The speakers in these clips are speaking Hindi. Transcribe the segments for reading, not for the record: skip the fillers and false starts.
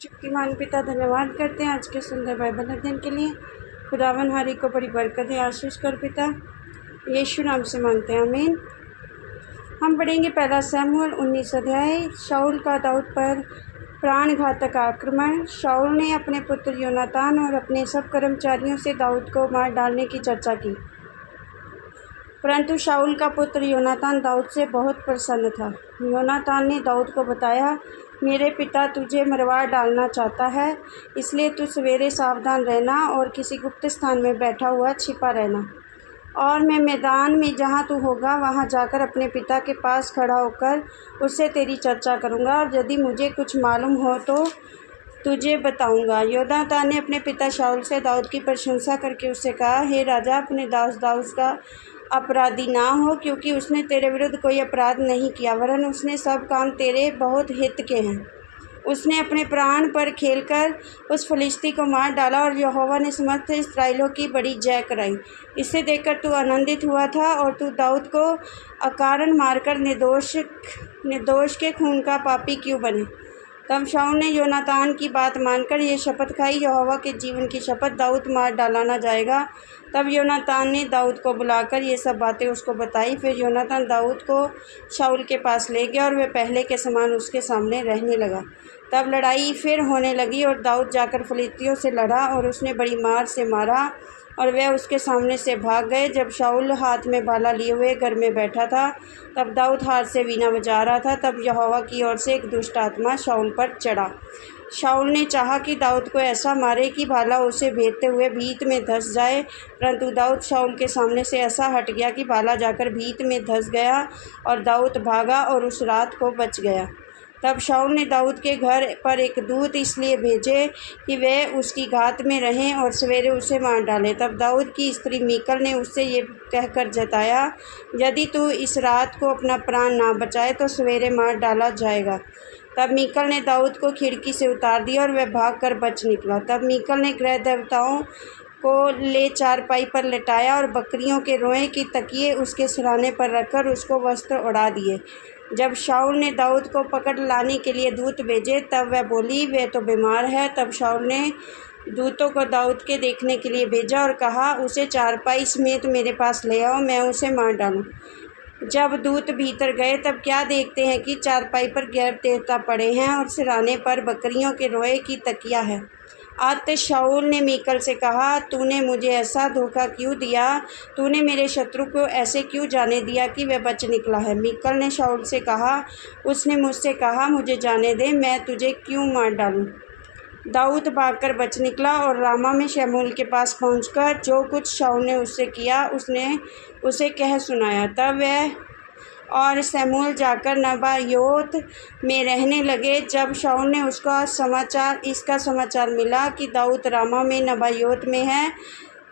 शक्तिमान पिता धन्यवाद करते हैं आज के सुंदर बाइबल अध्ययन के लिए। खुदावन हरी को बड़ी बरकत है, आशीष कर पिता, यीशु नाम से मांगते हैं, आमीन। हम पढ़ेंगे पहला शमूएल 19 अध्याय। शाऊल का दाऊद पर प्राणघातक आक्रमण। शाऊल ने अपने पुत्र योनातान और अपने सब कर्मचारियों से दाऊद को मार डालने की चर्चा की, परंतु शाऊल का पुत्र योनातान दाऊद से बहुत प्रसन्न था। योनातान ने दाऊद को बताया, मेरे पिता तुझे मरवा डालना चाहता है, इसलिए तू सवेरे सावधान रहना और किसी गुप्त स्थान में बैठा हुआ छिपा रहना, और मैं मैदान में जहाँ तू होगा वहाँ जाकर अपने पिता के पास खड़ा होकर उससे तेरी चर्चा करूँगा, और यदि मुझे कुछ मालूम हो तो तुझे बताऊँगा। योनातान ने अपने पिता शाऊल से दाऊद की प्रशंसा करके उससे कहा, हे राजा, अपने दास दाऊद का अपराधी ना हो, क्योंकि उसने तेरे विरुद्ध कोई अपराध नहीं किया, वरन उसने सब काम तेरे बहुत हित के हैं। उसने अपने प्राण पर खेलकर उस फलिश्ती को मार डाला, और यहोवा ने समस्त इस्राएलियों की बड़ी जय कराई। इसे देखकर तू आनंदित हुआ था, और तू दाऊद को अकारण मारकर निर्दोष के खून का पापी क्यों बने? तब शाऊल ने योनातान की बात मानकर ये शपथ खाई, यहोवा के जीवन की शपथ, दाऊद मार डाला न जाएगा। तब योनातान ने दाऊद को बुलाकर ये सब बातें उसको बताई। फिर योनातान दाऊद को शाऊल के पास ले गया, और वह पहले के समान उसके सामने रहने लगा। तब लड़ाई फिर होने लगी, और दाऊद जाकर फलिश्तियों से लड़ा, और उसने बड़ी मार से मारा, और वह उसके सामने से भाग गए। जब शाऊल हाथ में भाला लिए हुए घर में बैठा था, तब दाऊद हाथ से वीणा बजा रहा था। तब यहोवा की ओर से एक दुष्ट आत्मा शाऊल पर चढ़ा। शाऊल ने चाहा कि दाऊद को ऐसा मारे कि भाला उसे भेदते हुए भीत में धंस जाए, परंतु दाऊद शाऊल के सामने से ऐसा हट गया कि भाला जाकर भीत में धंस गया, और दाऊद भागा और उस रात को बच गया। तब शाऊल ने दाऊद के घर पर एक दूत इसलिए भेजे कि वह उसकी घात में रहें और सवेरे उसे मार डालें। तब दाऊद की स्त्री मीकल ने उससे ये कहकर जताया, यदि तू इस रात को अपना प्राण ना बचाए तो सवेरे मार डाला जाएगा। तब मीकल ने दाऊद को खिड़की से उतार दिया, और वह भागकर बच निकला। तब मीकल ने गृह देवताओं को ले चारपाई पर लेटाया, और बकरियों के रोए की तकिए उसके सिरहाने पर रखकर उसको वस्त्र उड़ा दिए। जब शाऊल ने दाऊद को पकड़ लाने के लिए दूत भेजे, तब वह बोली, वह तो बीमार है। तब शाऊल ने दूतों को दाऊद के देखने के लिए भेजा, और कहा, उसे चारपाई समेत मेरे पास ले आओ, मैं उसे मार डालूं। जब दूत भीतर गए, तब क्या देखते हैं कि चारपाई पर गैर देवता पड़े हैं, और सिरहाने पर बकरियों के रोए की तकिया है। अतः शाऊल ने मीकल से कहा, तूने मुझे ऐसा धोखा क्यों दिया? तूने मेरे शत्रु को ऐसे क्यों जाने दिया कि वह बच निकला है? मीकल ने शाऊल से कहा, उसने मुझसे कहा, मुझे जाने दे, मैं तुझे क्यों मार डालूं? दाऊद भागकर बच निकला, और रामा में शमूएल के पास पहुंचकर जो कुछ शाऊल ने उससे किया उसने उसे कह सुनाया। तब वह और शमूएल जाकर नबायोत में रहने लगे। जब शाऊल ने इसका समाचार मिला कि दाऊद रामा में नबायोत में है,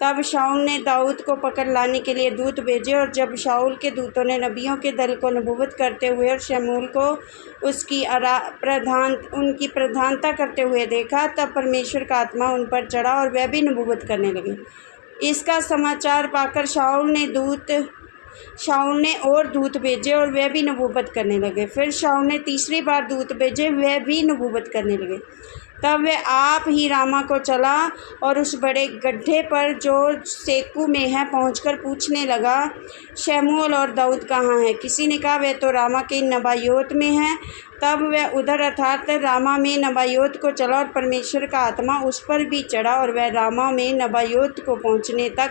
तब शाऊल ने दाऊद को पकड़ लाने के लिए दूत भेजे। और जब शाऊल के दूतों ने नबियों के दल को नबूवत करते हुए और शमूएल को उनकी प्रधानता करते हुए देखा, तब परमेश्वर का आत्मा उन पर चढ़ा, और वह भी नबूवत करने लगे। इसका समाचार पाकर शाऊल ने और दूत भेजे, और वह भी नबूवत करने लगे। फिर शाऊल ने तीसरी बार दूत भेजे, वह भी नबूवत करने लगे। तब वह आप ही रामा को चला, और उस बड़े गड्ढे पर जो सेकू में है पहुंचकर पूछने लगा, शमूएल और दाऊद कहाँ हैं? किसी ने कहा, वह तो रामा के नबायोत में है। तब वह उधर अर्थात रामा में नबायोत को चला, और परमेश्वर का आत्मा उस पर भी चढ़ा, और वह रामा में नबायोत को पहुँचने तक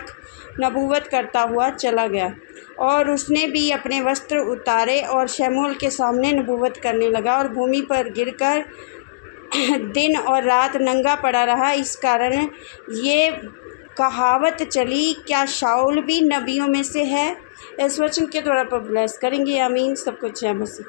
नबूवत करता हुआ चला गया। और उसने भी अपने वस्त्र उतारे और शमूएल के सामने नबूवत करने लगा, और भूमि पर गिरकर दिन और रात नंगा पड़ा रहा। इस कारण ये कहावत चली, क्या शाऊल भी नबियों में से है? इस वचन के द्वारा पर ब्लेस करेंगे, आमीन। सब कुछ है मसीह।